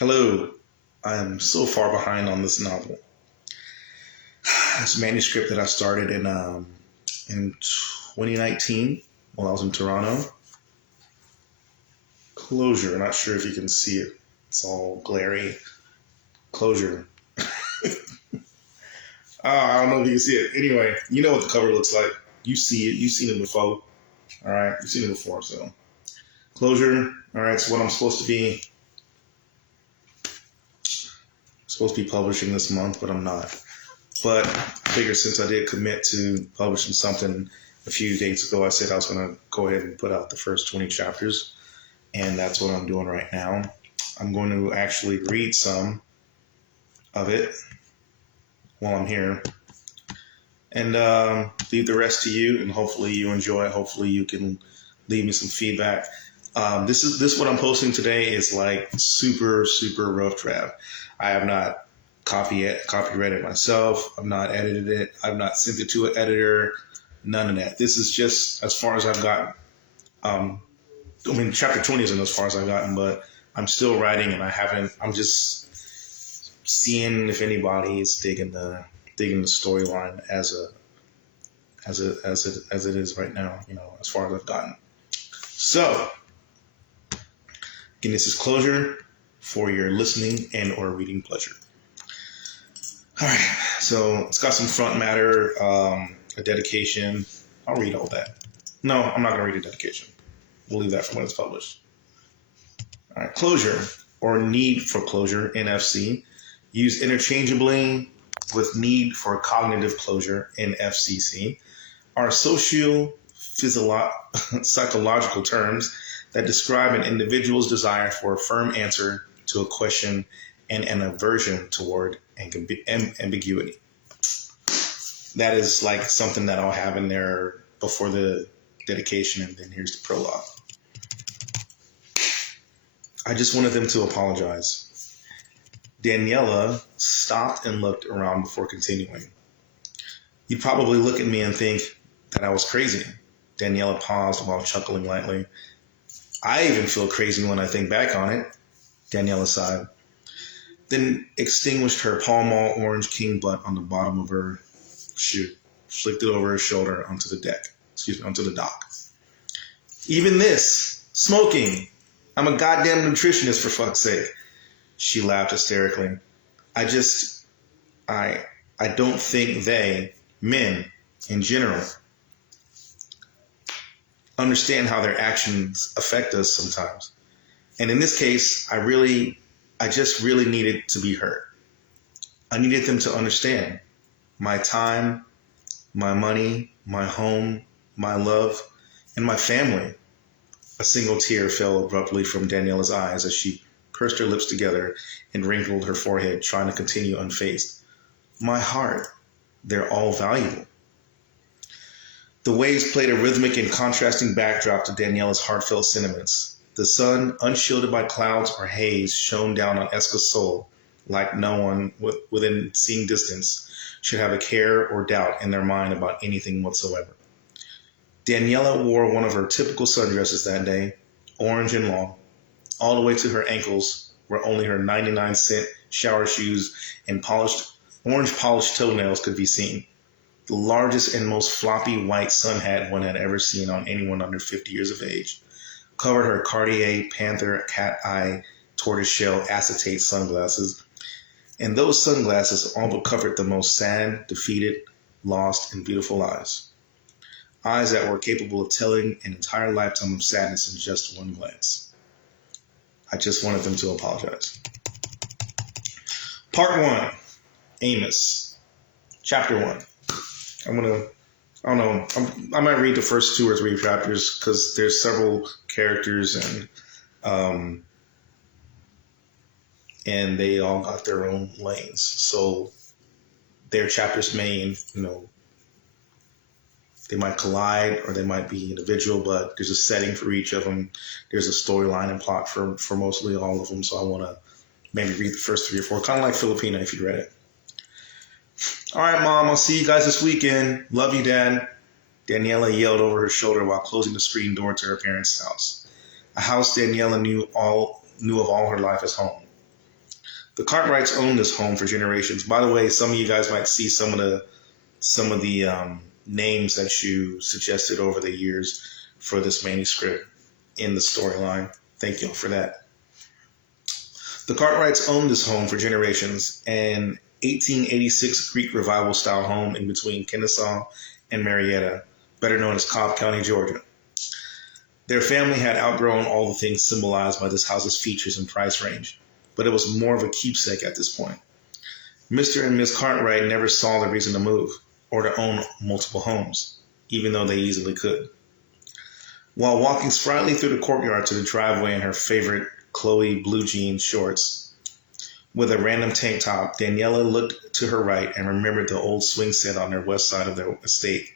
Hello, I am so far behind on this novel. This manuscript that I started in 2019 while I was in Toronto. Closure. Not sure if you can see it. It's all glary. Closure. I don't know if you can see it. Anyway, you know what the cover looks like. You see it. You've seen it before. All right, you've seen it before. So closure. All right, it's what I'm supposed to be publishing this month, but I'm not. But I figured since I did commit to publishing something a few days ago, I said I was going to go ahead and put out the first 20 chapters. And that's what I'm doing right now. I'm going to actually read some of it while I'm here and leave the rest to you. And hopefully you enjoy it. Hopefully you can leave me some feedback. This what I'm posting today is like super, super rough draft. I have not copyrighted it myself. I've not edited it. I've not sent it to an editor. None of that. This is just as far as I've gotten. Chapter 20 isn't as far as I've gotten, but I'm still writing, and I'm just seeing if anybody is digging the storyline as it is right now. As far as I've gotten. So, again, this is closure for your listening and or reading pleasure. All right, so it's got some front matter, a dedication. I'll read all that. No, I'm not going to read a dedication. We'll leave that for when it's published. All right, closure or need for closure, NFC, used interchangeably with need for cognitive closure, NFCC, are psychological terms that describe an individual's desire for a firm answer to a question and an aversion toward ambiguity. That is like something that I'll have in there before the dedication, and then here's the prologue. I just wanted them to apologize. Daniela stopped and looked around before continuing. You'd probably look at me and think that I was crazy. Daniela paused while chuckling lightly. I even feel crazy when I think back on it, Daniela sighed, then extinguished her Pall Mall orange king butt on the bottom of her shoe, flicked it over her shoulder onto the dock. Even this, smoking. I'm a goddamn nutritionist, for fuck's sake. She laughed hysterically. I don't think men in general, understand how their actions affect us sometimes. And in this case, I just really needed to be heard. I needed them to understand my time, my money, my home, my love, and my family. A single tear fell abruptly from Daniela's eyes as she pursed her lips together and wrinkled her forehead, trying to continue unfazed. My heart, they're all valuable. The waves played a rhythmic and contrasting backdrop to Daniela's heartfelt sentiments. The sun, unshielded by clouds or haze, shone down on Eska's soul like no one within seeing distance should have a care or doubt in their mind about anything whatsoever. Daniela wore one of her typical sundresses that day, orange and long. All the way to her ankles where only her 99-cent shower shoes and orange polished toenails could be seen. The largest and most floppy white sun hat one had ever seen on anyone under 50 years of age, covered her Cartier Panther cat eye tortoiseshell acetate sunglasses, and those sunglasses all but covered the most sad, defeated, lost, and beautiful eyes. Eyes that were capable of telling an entire lifetime of sadness in just one glance. I just wanted them to apologize. Part 1, Amos, Chapter 1. I might read the first 2 or 3 chapters because there's several characters and they all got their own lanes. So their chapters may, they might collide or they might be individual, but there's a setting for each of them. There's a storyline and plot for mostly all of them. So I want to maybe read the first 3 or 4, kind of like Filipina if you read it. All right, Mom, I'll see you guys this weekend. Love you, Dad. Daniela yelled over her shoulder while closing the screen door to her parents' house. A house Daniela knew of all her life as home. The Cartwrights owned this home for generations. By the way, some of you guys might see some of the names that you suggested over the years for this manuscript in the storyline. Thank you for that. The Cartwrights owned this home for generations, an 1886 Greek Revival style home in between Kennesaw and Marietta, better known as Cobb County, Georgia. Their family had outgrown all the things symbolized by this house's features and price range, but it was more of a keepsake at this point. Mr. and Miss Cartwright never saw the reason to move or to own multiple homes, even though they easily could. While walking sprightly through the courtyard to the driveway in her favorite Chloe blue jean shorts with a random tank top, Daniela looked to her right and remembered the old swing set on their west side of their estate.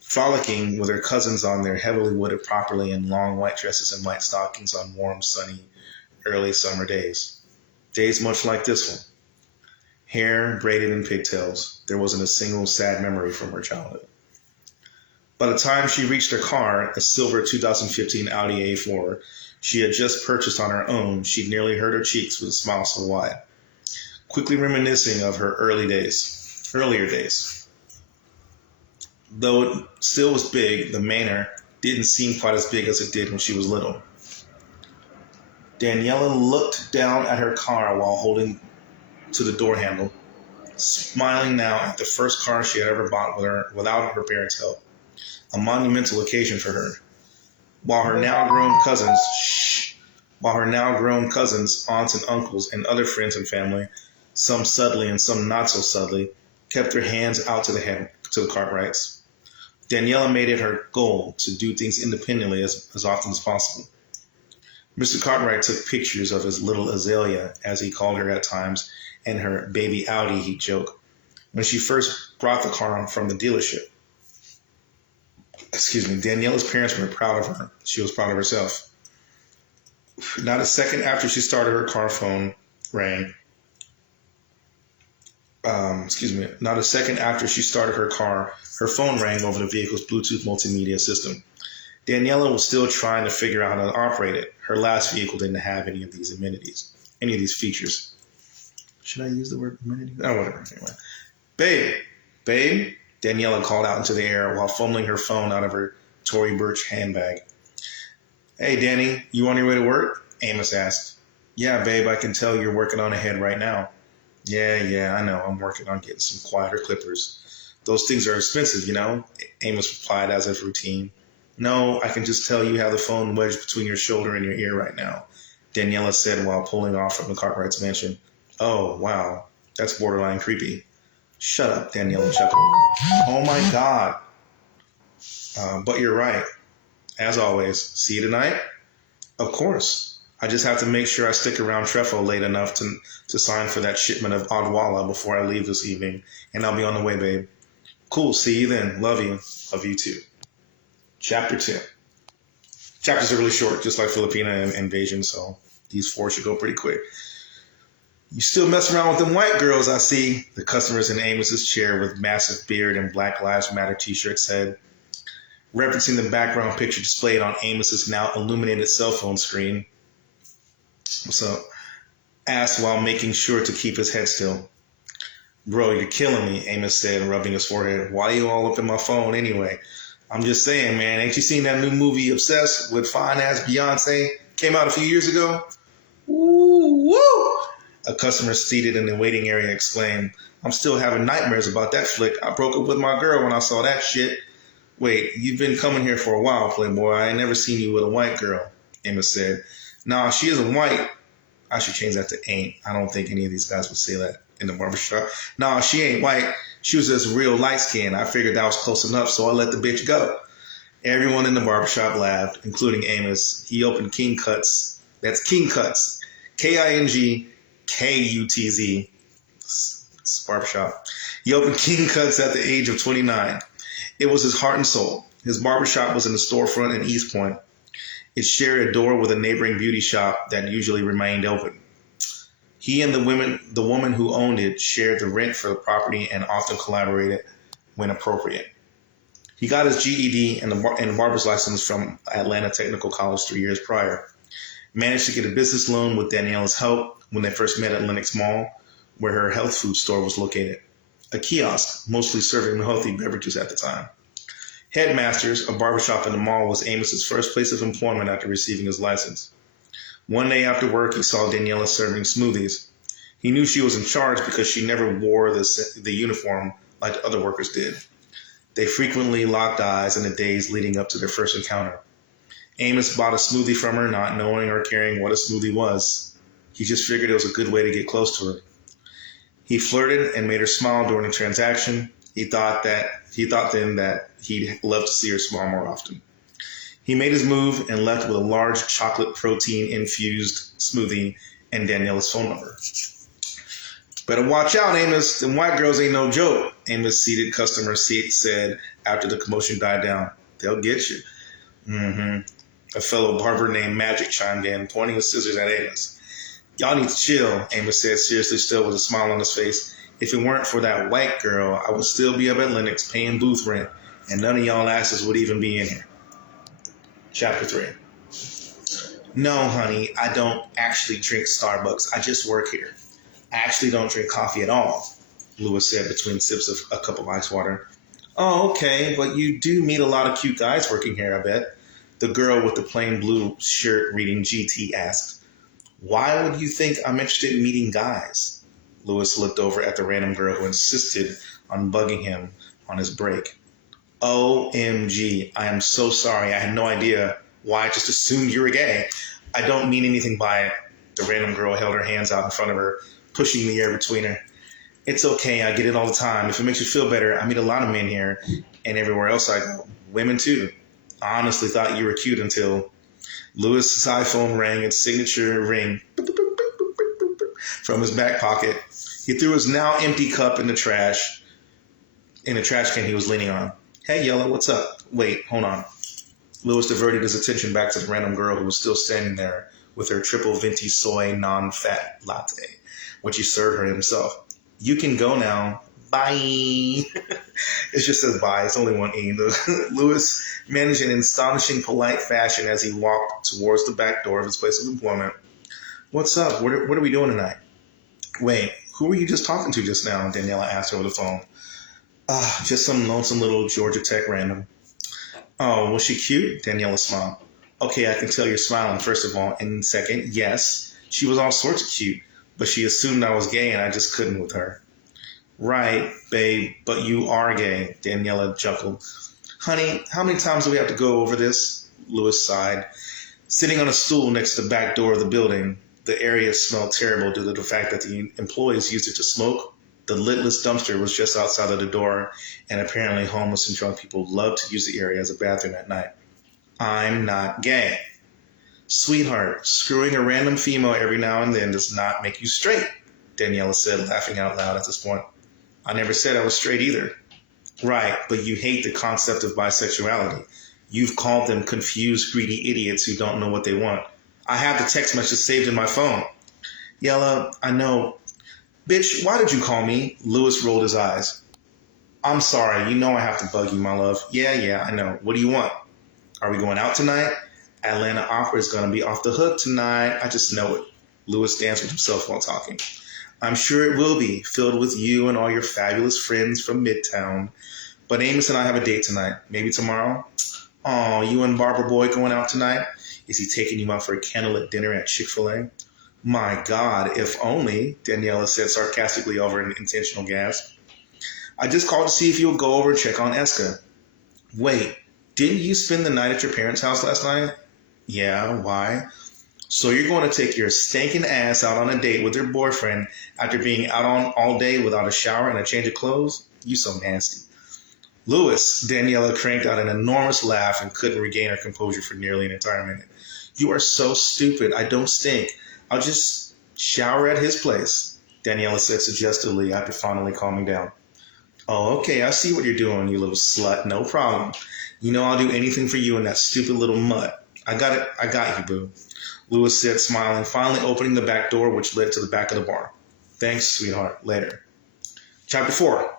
Frolicking with her cousins on their heavily wooded property in long white dresses and white stockings on warm, sunny, early summer days. Days much like this one. Hair braided in pigtails. There wasn't a single sad memory from her childhood. By the time she reached her car, a silver 2015 Audi A4 she had just purchased on her own, she'd nearly hurt her cheeks with a smile so wide, quickly reminiscing of her earlier days. Though it still was big, the manor didn't seem quite as big as it did when she was little. Daniela looked down at her car while holding to the door handle, smiling now at the first car she had ever bought without her parents' help, a monumental occasion for her. While her now grown cousins, aunts and uncles, and other friends and family, some subtly and some not so subtly, kept their hands out to the Cartwrights. Daniela made it her goal to do things independently as often as possible. Mr. Cartwright took pictures of his little Azalea, as he called her at times, and her baby Audi, he'd joke, when she first brought the car from the dealership. Daniela's parents were proud of her. She was proud of herself. Not a second after she started, her car phone rang. Not a second after she started her car, her phone rang over the vehicle's Bluetooth multimedia system. Daniela was still trying to figure out how to operate it. Her last vehicle didn't have any of these amenities, any of these features. Should I use the word amenity? Oh, whatever. Anyway. Babe, Daniela called out into the air while fumbling her phone out of her Tory Burch handbag. Hey, Danny, you on your way to work? Amos asked. Yeah, babe, I can tell you're working on ahead right now. Yeah, I know. I'm working on getting some quieter clippers. Those things are expensive, you know, Amos replied as if routine. No, I can just tell you have the phone wedged between your shoulder and your ear right now, Daniela said while pulling off from the Cartwright's mansion. Oh, wow. That's borderline creepy. Shut up, Daniela chuckled. Oh my God. But you're right. As always, see you tonight? Of course. I just have to make sure I stick around Trefo late enough to sign for that shipment of Odwalla before I leave this evening, and I'll be on the way, babe. Cool, see you then. Love you. Love you too. Chapter 2. Chapters are really short, just like Filipina Invasion, so these 4 should go pretty quick. You still mess around with them white girls, I see, the customers in Amos's chair with massive beard and Black Lives Matter t-shirt said, referencing the background picture displayed on Amos's now illuminated cell phone screen. So, asked while making sure to keep his head still. Bro, you're killing me, Amos said, rubbing his forehead. Why you all up in my phone anyway? I'm just saying, man, ain't you seen that new movie Obsessed with fine-ass Beyonce? Came out a few years ago? Ooh, woo! A customer seated in the waiting area exclaimed, I'm still having nightmares about that flick. I broke up with my girl when I saw that shit. Wait, you've been coming here for a while, Playboy. I ain't never seen you with a white girl, Amos said. Nah, she isn't white. I should change that to ain't. I don't think any of these guys would say that in the barbershop. Nah, she ain't white. She was just real light skinned. I figured that was close enough, so I let the bitch go. Everyone in the barbershop laughed, including Amos. He opened King Cuts. That's King Cuts. KINGKUTZ. Barbershop. He opened King Cuts at the age of 29. It was his heart and soul. His barbershop was in the storefront in East Point. It shared a door with a neighboring beauty shop that usually remained open. He and the woman who owned it shared the rent for the property and often collaborated when appropriate. He got his GED and barber's license from Atlanta Technical College 3 years prior. Managed to get a business loan with Daniela's help when they first met at Lenox Mall, where her health food store was located. A kiosk, mostly serving healthy beverages at the time. Headmasters, a barbershop in the mall, was Amos's first place of employment after receiving his license. One day after work, he saw Daniela serving smoothies. He knew she was in charge because she never wore the uniform like the other workers did. They frequently locked eyes in the days leading up to their first encounter. Amos bought a smoothie from her, not knowing or caring what a smoothie was. He just figured it was a good way to get close to her. He flirted and made her smile during the transaction. He thought then that he'd love to see her smile more often. He made his move and left with a large chocolate protein-infused smoothie and Daniela's phone number. Better watch out, Amos. Them white girls ain't no joke, Amos' seated customer said after the commotion died down. They'll get you. A fellow barber named Magic chimed in, pointing his scissors at Amos. Y'all need to chill, Amos said seriously, still with a smile on his face. If it weren't for that white girl, I would still be up at Lenox paying booth rent, and none of y'all asses would even be in here. Chapter 3. No, honey, I don't actually drink Starbucks. I just work here. I actually don't drink coffee at all, Lewis said between sips of a cup of ice water. Oh, okay, but you do meet a lot of cute guys working here, I bet. The girl with the plain blue shirt reading GT asked. Why would you think I'm interested in meeting guys? Lewis looked over at the random girl who insisted on bugging him on his break. OMG, I am so sorry. I had no idea why I just assumed you were gay. I don't mean anything by it. The random girl held her hands out in front of her, pushing the air between her. It's okay, I get it all the time. If it makes you feel better, I meet a lot of men here and everywhere else I go. Women too. I honestly thought you were cute until Lewis's iPhone rang its signature ring from his back pocket. He threw his now empty cup in the trash can he was leaning on. Hey, Yellow, what's up? Wait, hold on. Lewis diverted his attention back to the random girl who was still standing there with her triple venti soy non-fat latte, which he served her himself. You can go now. Bye. It just says bye. It's only one E. Lewis managed in astonishing polite fashion as he walked towards the back door of his place of employment. What's up? What are we doing tonight? Wait, who were you just talking to just now? Daniela asked over the phone. Just some lonesome little Georgia Tech random. Oh, was she cute? Daniela smiled. Okay, I can tell you're smiling, first of all. And second, yes, she was all sorts of cute, but she assumed I was gay and I just couldn't with her. Right, babe, but you are gay, Daniela chuckled. Honey, how many times do we have to go over this? Lewis sighed. Sitting on a stool next to the back door of the building, the area smelled terrible due to the fact that the employees used it to smoke. The litless dumpster was just outside of the door, and apparently homeless and drunk people love to use the area as a bathroom at night. I'm not gay. Sweetheart, screwing a random female every now and then does not make you straight, Daniela said, laughing out loud at this point. I never said I was straight either. Right, but you hate the concept of bisexuality. You've called them confused, greedy idiots who don't know what they want. I have the text message saved in my phone. Yella, I know. Bitch, why did you call me? Lewis rolled his eyes. I'm sorry, you know I have to bug you, my love. Yeah, I know. What do you want? Are we going out tonight? Atlanta Opera is going to be off the hook tonight. I just know it. Lewis danced with himself while talking. I'm sure it will be, filled with you and all your fabulous friends from Midtown. But Amos and I have a date tonight. Maybe tomorrow? Oh, you and Barber Boy going out tonight? Is he taking you out for a candlelit dinner at Chick-fil-A? My God, if only, Daniela said sarcastically over an intentional gasp. I just called to see if you'll go over and check on Eska. Wait, didn't you spend the night at your parents' house last night? Yeah, why? So you're going to take your stinking ass out on a date with your boyfriend after being out on all day without a shower and a change of clothes? You so nasty. Lewis, Daniela cranked out an enormous laugh and couldn't regain her composure for nearly an entire minute. You are so stupid. I don't stink. I'll just shower at his place, Daniela said suggestively after finally calming down. Oh, okay, I see what you're doing, you little slut. No problem. You know I'll do anything for you and that stupid little mutt. I got you, boo. Lewis said, smiling, finally opening the back door, which led to the back of the bar. Thanks, sweetheart. Later. Chapter 4.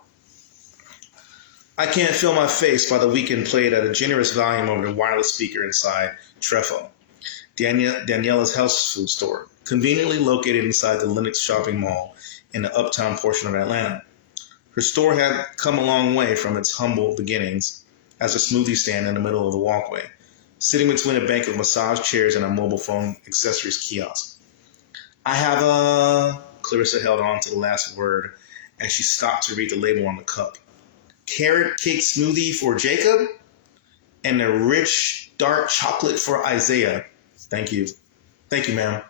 I Can't Feel My Face by The Weeknd played at a generous volume over the wireless speaker inside Trefo. Daniela's health food store, conveniently located inside the Lenox shopping mall in the uptown portion of Atlanta. Her store had come a long way from its humble beginnings as a smoothie stand in the middle of the walkway, sitting between a bank of massage chairs and a mobile phone accessories kiosk. I have a... Clarissa held on to the last word as she stopped to read the label on the cup. Carrot cake smoothie for Jacob and a rich dark chocolate for Isaiah. Thank you. Thank you, ma'am.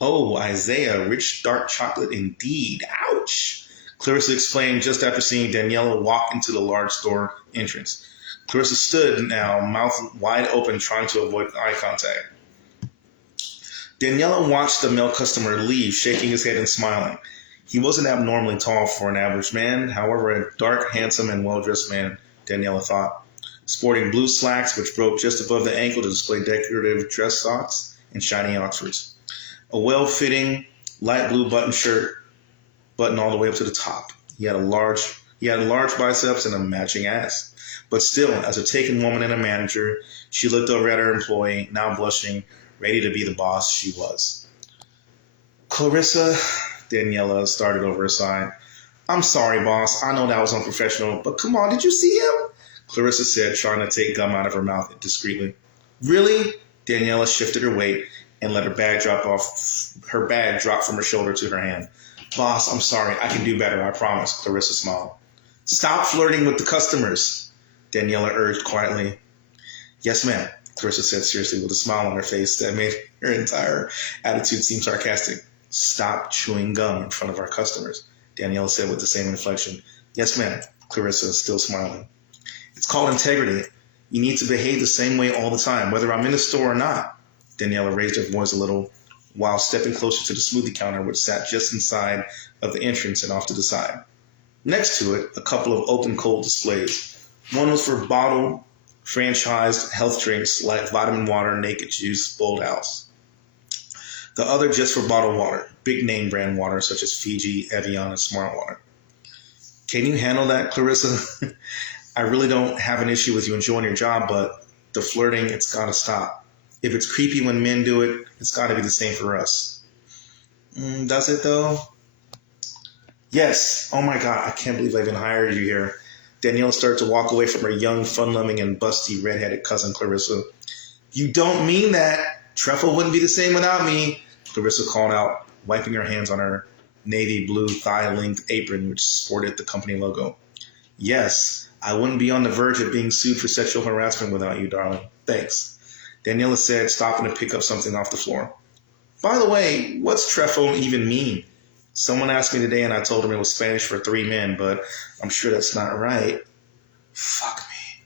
Oh, Isaiah, rich dark chocolate indeed. Ouch. Clarissa explained just after seeing Daniela walk into the large store entrance. Clarissa stood now, mouth wide open, trying to avoid eye contact. Daniela watched the male customer leave, shaking his head and smiling. He wasn't abnormally tall for an average man, however, a dark, handsome, and well-dressed man, Daniela thought, sporting blue slacks which broke just above the ankle to display decorative dress socks and shiny Oxfords. A well-fitting, light blue button shirt, buttoned all the way up to the top. He had large biceps and a matching ass. But still, as a taken woman and a manager, she looked over at her employee, now blushing, ready to be the boss she was. Clarissa, Daniela started over aside. I'm sorry, boss. I know that was unprofessional, but come on, did you see him? Clarissa said, trying to take gum out of her mouth discreetly. Really? Daniela shifted her weight and let her bag drop from her shoulder to her hand. Boss, I'm sorry. I can do better, I promise, Clarissa smiled. Stop flirting with the customers, Daniela urged quietly. Yes, ma'am, Clarissa said seriously with a smile on her face that made her entire attitude seem sarcastic. Stop chewing gum in front of our customers, Daniela said with the same inflection. Yes, ma'am, Clarissa still smiling. It's called integrity. You need to behave the same way all the time, whether I'm in the store or not. Daniela raised her voice a little while stepping closer to the smoothie counter, which sat just inside of the entrance and off to the side. Next to it, a couple of open cold displays. One was for bottled, franchised health drinks like vitamin water, naked juice, Bold House. The other just for bottled water, big name brand water such as Fiji, Evian, and Smart Water. Can you handle that, Clarissa? I really don't have an issue with you enjoying your job, but the flirting, it's got to stop. If it's creepy when men do it, it's got to be the same for us. Does it, though? Yes. Oh, my God. I can't believe I even hired you here. Daniela started to walk away from her young, fun-loving, and busty red-headed cousin, Clarissa. You don't mean that. Trefle wouldn't be the same without me, Clarissa called out, wiping her hands on her navy blue thigh-length apron, which sported the company logo. Yes, I wouldn't be on the verge of being sued for sexual harassment without you, darling. Thanks, Daniela said, stopping to pick up something off the floor. By the way, what's Trefle even mean? Someone asked me today and I told him it was Spanish for 3 men, but I'm sure that's not right. Fuck me,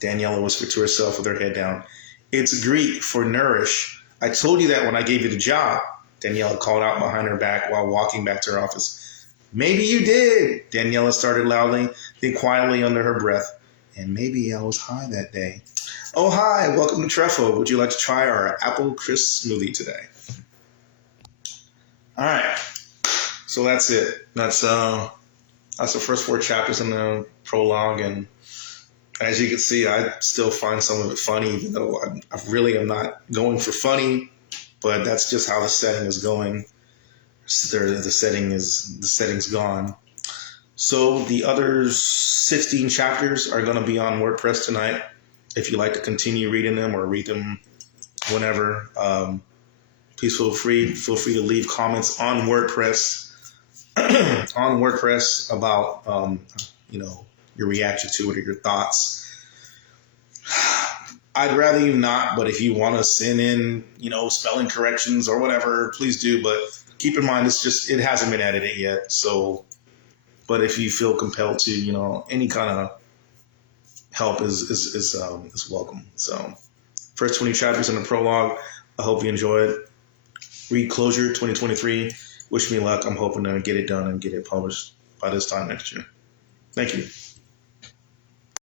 Daniela whispered to herself with her head down. It's Greek for nourish. I told you that when I gave you the job, Daniela called out behind her back while walking back to her office. Maybe you did, Daniela started loudly, then quietly under her breath. And maybe I was high that day. Oh, hi, welcome to Trefle. Would you like to try our apple crisp smoothie today? All right, so that's it. That's the first 4 chapters in the prologue, and as you can see, I still find some of it funny, even though I really am not going for funny, but that's just how the setting is going. The setting's gone. So the other 16 chapters are going to be on WordPress tonight. If you'd like to continue reading them or read them whenever, please feel free to leave comments on WordPress about your reaction to it or your thoughts. I'd rather you not, but if you want to send in, spelling corrections or whatever, please do. But keep in mind, it hasn't been edited yet. So, but if you feel compelled to, any kind of help is welcome. So, first 20 chapters in the prologue. I hope you enjoy it. Read Closure 2023. Wish me luck. I'm hoping to get it done and get it published by this time next year. Thank you.